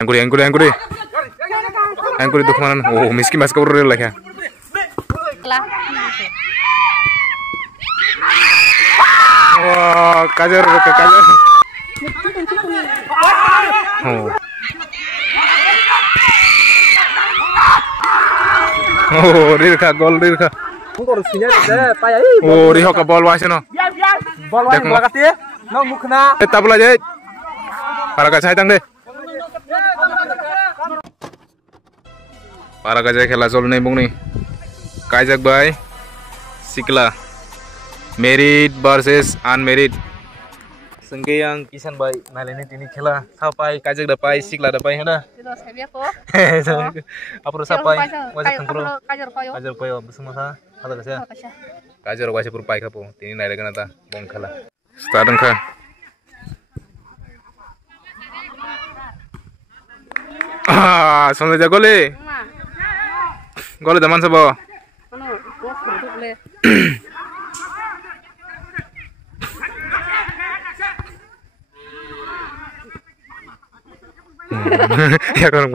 Angkuri dukumanan. Oh, miskin mas kabur real lagi. Wah, kajar. Oh, Rirka gol. Oh, Riho ka ball wise no. Tabla aja. Para ka tang deh. Para ka khela chol nei bung ni. Kaijak bai. Sikla. Married versus unmarried. Sengke yang kisan bai nalene tini khela sapai kajak dapai sikla dapai hana. Apro sapai wajak tangkuro kajar payo besuma sa hada kasya. Kajar wajak pur pai kapo tini nai legana ta bong khala. Start angka. Ah, sonda jagole. Gole daman sabo. Ya kan.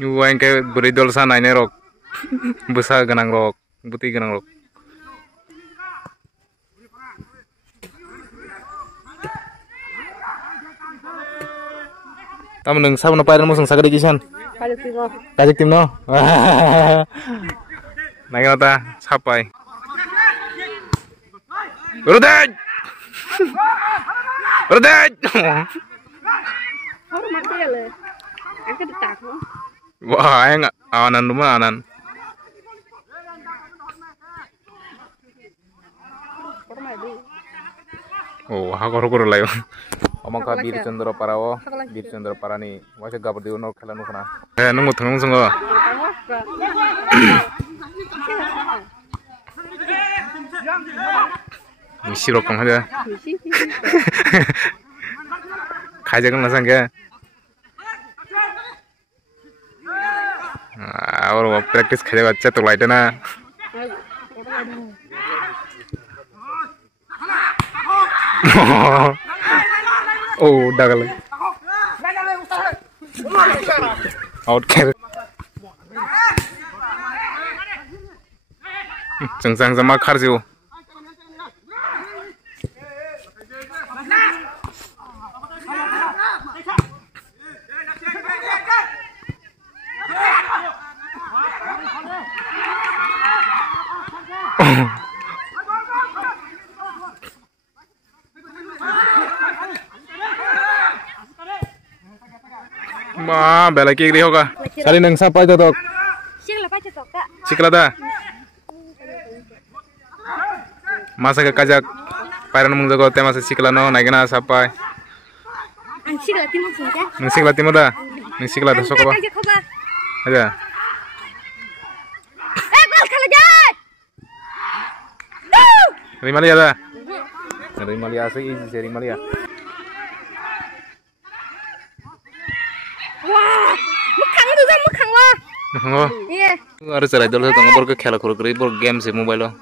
Yuwain ke beridol sana ini rok. Besar genang rok, putih genang rok. Kamu neng sabu na pairan mo sang sagad ikisan. Kajak tim no. Nangin ta sapai. Berdej. Wah, enggak awanan rumah anan. Oh, hakor layo. Omong ka Bir Chandra Parawo, Bir Chandra Parani, wajah gabur diuno khela nu kana. Nunggu thung sunggo. Misi rokong aja. Kajakan langsung ke. Awal practice kaja baca tuh lain na. Oh, udah kali. Out carry. Sengsang sama karju. Ma, bela kiri hoga. Kali neng sapa itu tok? Sikla dah. Masa ke kajak pairan mung jago tema sikla no naikna sapa. Sikla timu dah. Sikla dah sokoba. Aja. Rimalia dah. Rimalia sih ini Rimalia. Wah, mukang wah. Oh. Iya. Harus cerai dulu tengah baru ke khela kuru baru game sih mobile lo.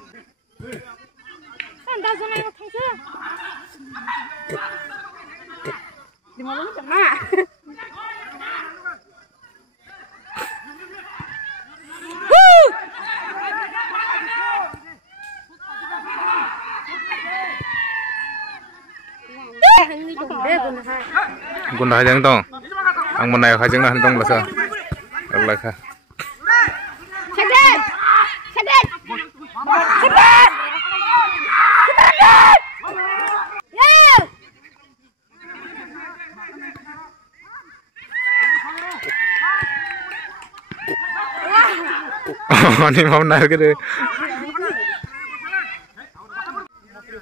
Anda zona yang thangsa. Di mana lu kena? Guna hajang tong. Ang menay hajang na hantong basa. Allah ka. Sedek. Ini mau naik gitu.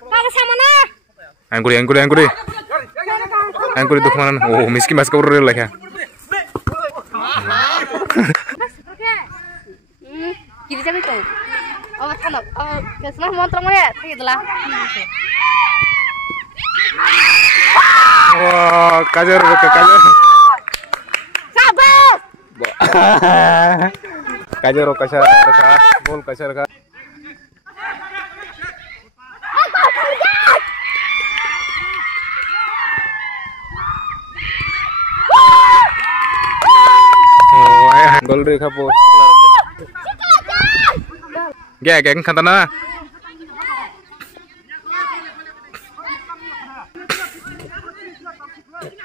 Para sama na. Angkuri dukumanan. Oh, miskin mas kabur real lagi. Kiri siapa itu? Oh, tanok. Oh, kesenah motor mana ya? Itulah. Wah, kajar. Sabar. Kajar bol kajar ka. gol re kapo. Gak kantana.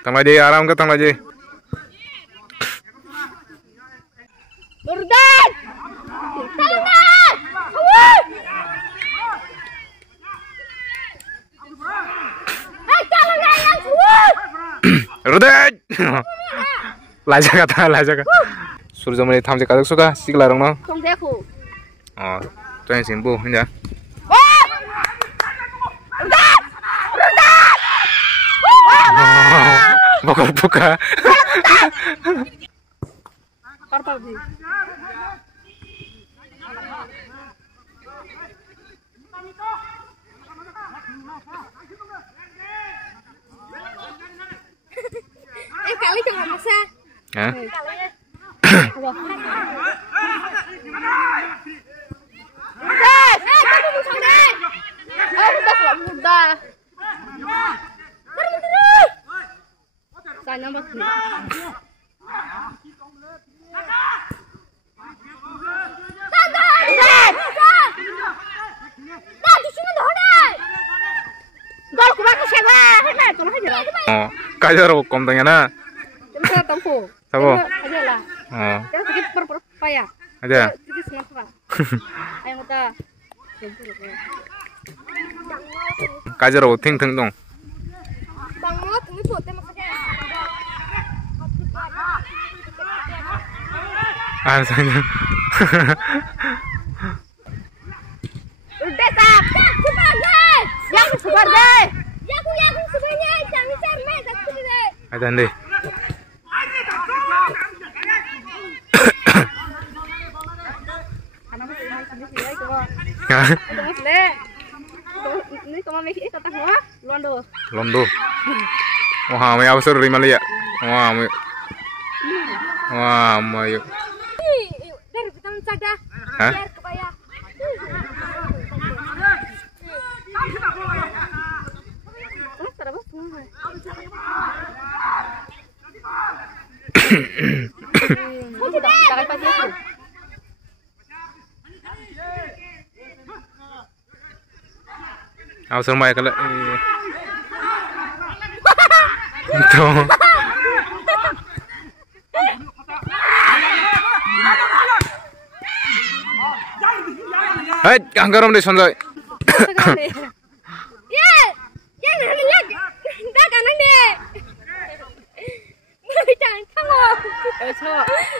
Tang aja aram ke tang aja. Nurdan. Rudet. Laja kata. Surja mulai tham kadok suka sikla rong no. Không देखो. Oh, tu yang simpu, ya. Bokor buka. Parpal भी. Kali jangan maksa. Hah? Mudah. Saya nambah. Oh, kajar kom tanya na. Tahu. Tahu. Aja lah. Oh, Kita sedikit berpaya. aja. Sedikit senang. Ayo kita. Kajar ting dong. Banget, ini foto maksudnya. Saya. Udah tap, sebagai. Yang sebagai. Yang sebenarnya jangan cermet aku deh. Ada deh. Ini kamu mikir kata gua, Londo. Wah, may awasur lima liya. Wah, mayo. Dari petang caga. Hah? Biar kebaya. Awasur may kala. Ito. Hai, anggarom deh sonjoy.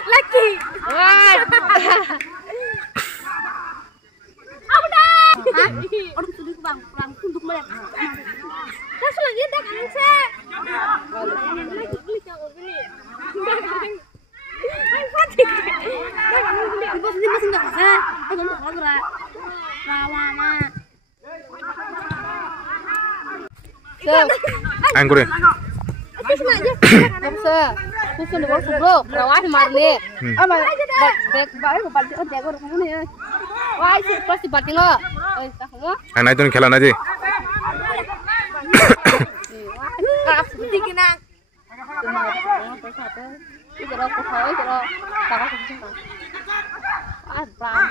Laki. Orang tuh bang, untuk mereka. Terus lagi dah kan saya. Lagi beli kalau gini. Fatih. Bos ini masih nggak bisa. Untuk ngobrol. Lama. Anggurin. Bisa. Susun di bawah bro. Bawah marne. Ama. Baik balik dia gua rumah ni. Wah, sih pasti balik nggak? Oh, tak mau. Anak itu khalan aja. Wah, seperti kena. Itu dah kau itu dah kakak susun. Ah, bang,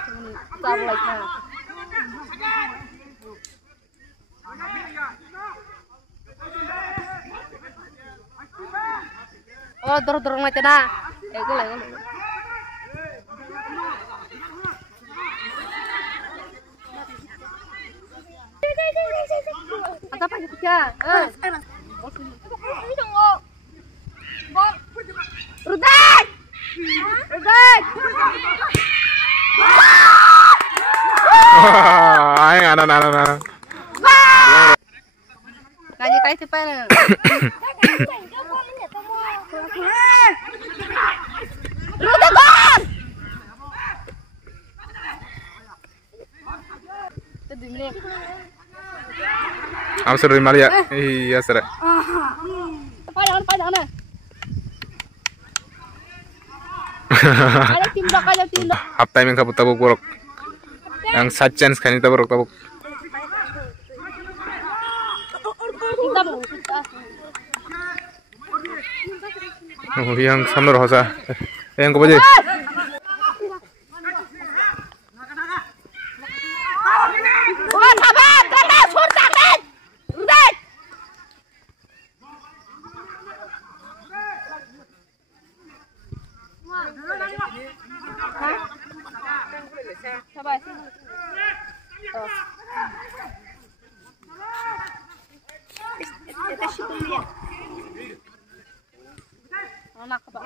tak boleh kan. Oh, dorong macam na. Ego lah. Apa apa kerja? Rudet. Ay, anak. Kaji siapa ni? Rudet. Awasur lima liya. Iya, seret. Padang na. Ada tindak. Half time yang kabut tabuk borok. Yang side chance kan itu borok tabuk. Yang sambil rosa. Yang kau aja. kasih dia. Anak apa?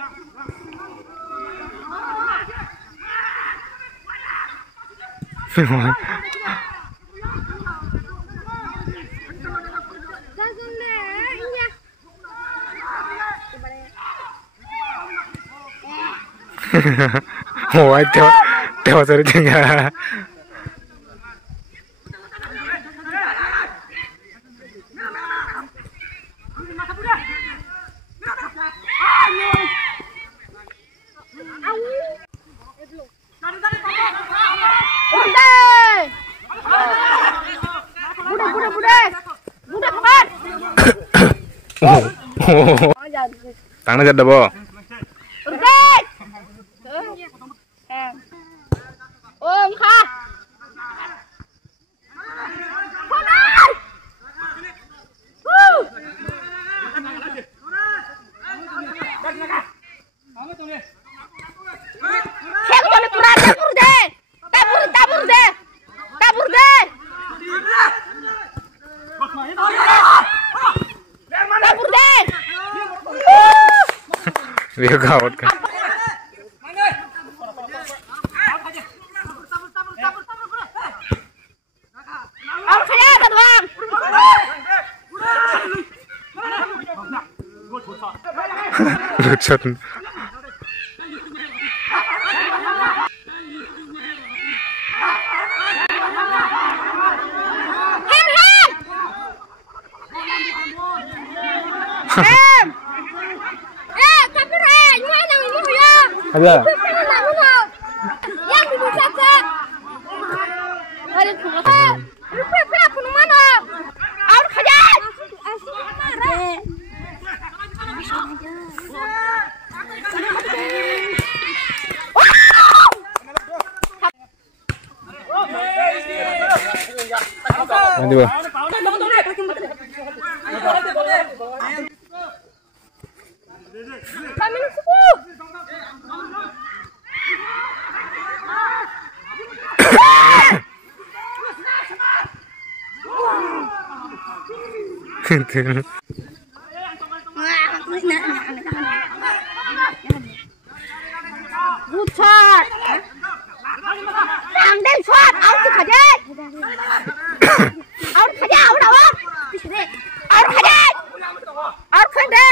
Oh, itu sorry juga. Tangan jatuh bo. Om kha. Dia gawat kan. Lucut. Ada. Yang duduk saja. Ada apa? Lupa aku mana? Aku kerja. Nanti ba? Kami subuh. Bucat. Yang den shot, out kerja. Out kerja, out apa? Out kerja. Out kerja.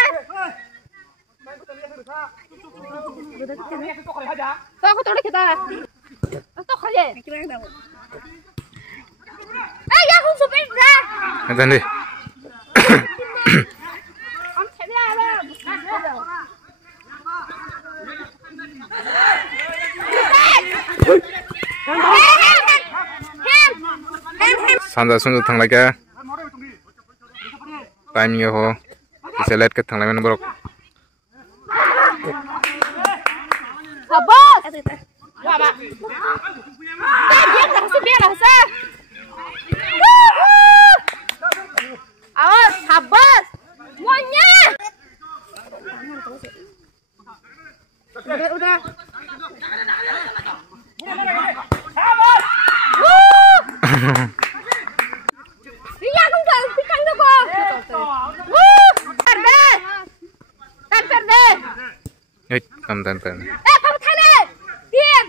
Kau aku tolak kita. Atau kerja. Ya aku supir dah. Nanti. Om saya ada. Sanja sunju tanglai timing ho bisa lihat ke tanglai mana borok. Habis. Apa? Dia dah sah. Awas, habis. Semuanya. Udah. Iya, aku udah pikan tuh kok. Tanper deh. Kamu tanper. Kamu tanya. Diam.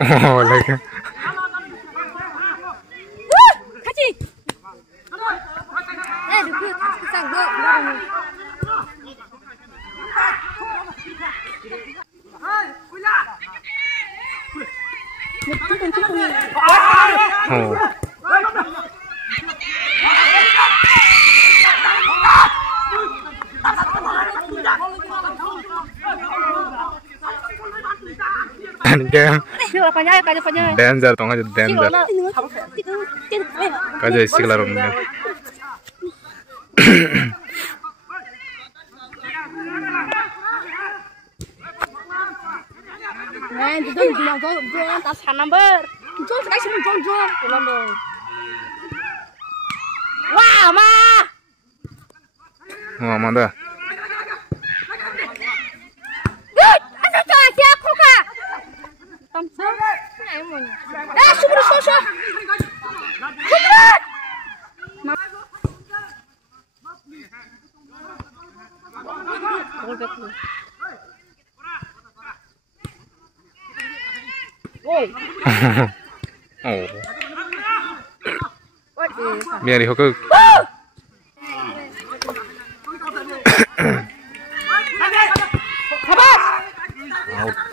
Oh, lagi. 같이. 그 sang go. Oh. Kan dancer tong aja dancer. Kaja isi kelarung nih. Wah, ma. Oh, mana? Oh. Biar dihukuk. Out.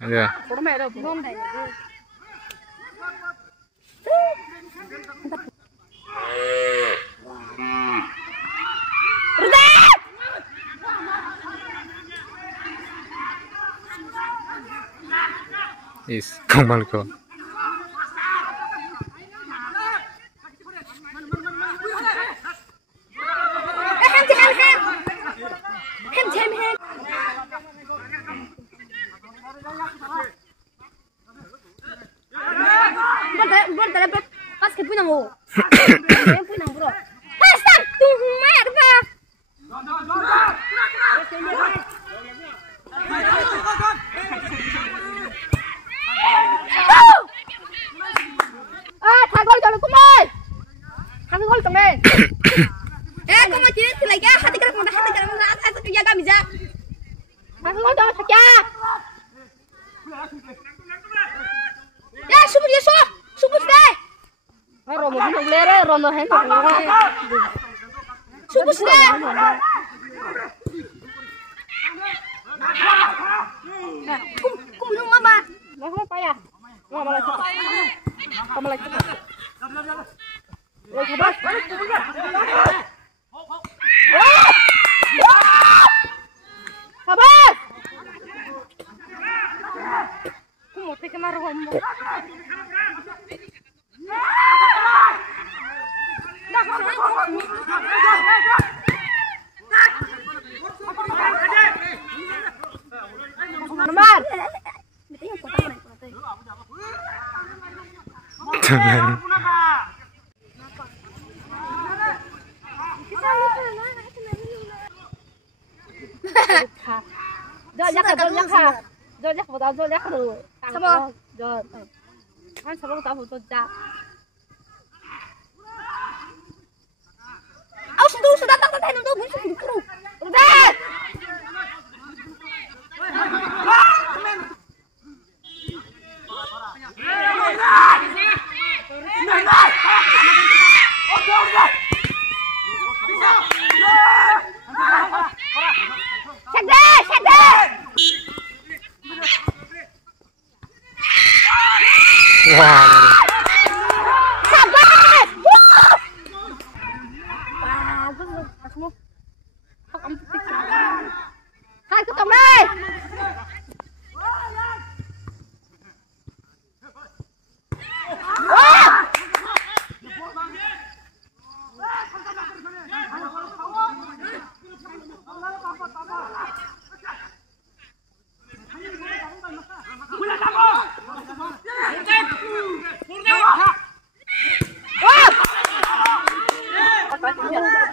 Ya. Is kembali kok.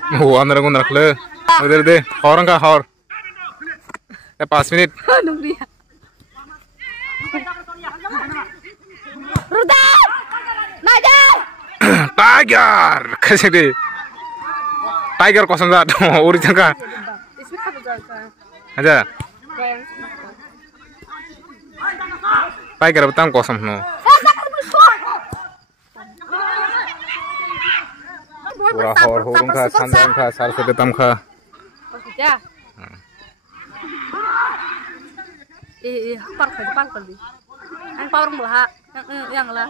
Oh, andar aku nak le. Udah deh, orang kah hor. 5 minit. Nunggu dia. Ruda. Naja. Tiger. Kasih deh. Tiger kosong dah. Uri jangka. Aja. Tiger betam kosong no. Pura hor hurung kah, sandang kah, sar sedetam kah. Ya. Par kali. Ang power mo lahat. Yang lah.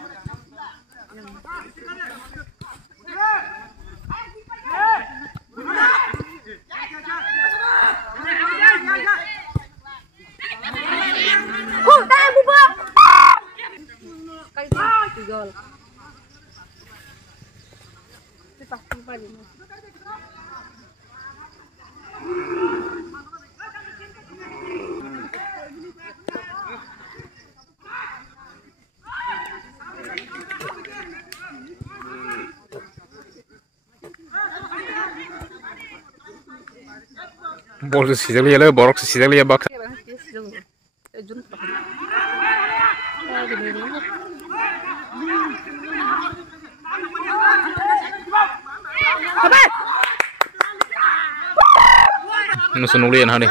Dah buba. Kali gol. Pasti paling. Bol sejak lihat borok sejak lihat bak. Nusun ulian hari.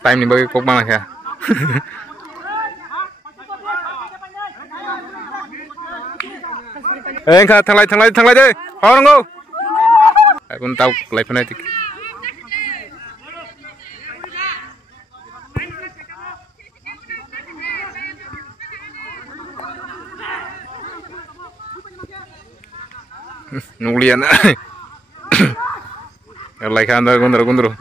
Time ni bagi kok mana ya? Engkau thang lai deh, orang go. Aku tahu live fanatic. Nulian. Like anda gundur.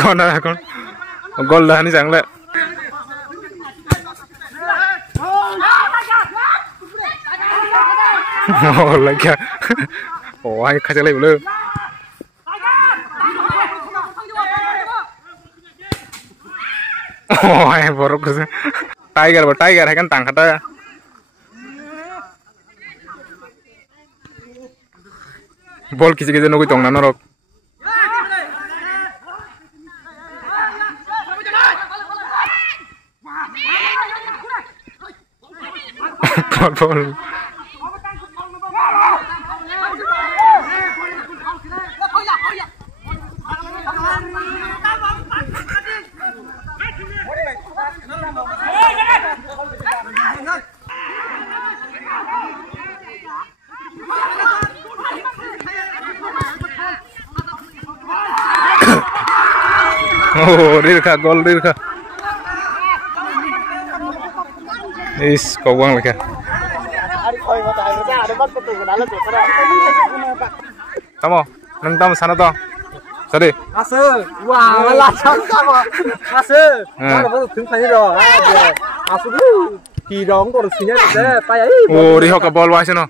Con gol lah ni chẳng lẽ. Oh lại kìa. Oh anh khai lại luôn. Oh anh borok tu. Tiger hai kan tang kata. Bol kisi nunggu tong na norok. Bol. Oh, gol Rirka. Is kau buang lagi. Tamo, nang sana to. Sorry. Asu, wah, lah sama. Asu, kalau baru tunggu ro. Asu tu, kirong kau sini ada, payah. Oh, Riho ka ball wise no.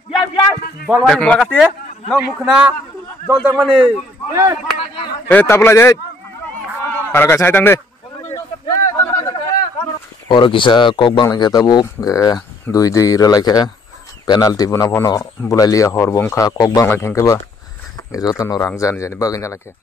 Ball wise belakati, no mukna, jol mana? Tabla jahit. Para ka cahitang deh. Orang kisah kok bang lagi tabu, dui relai ke penalti pun apa no, bulai liya horbong ka kok bang lagi ke ba, itu tu orang jan jadi bagian lagi.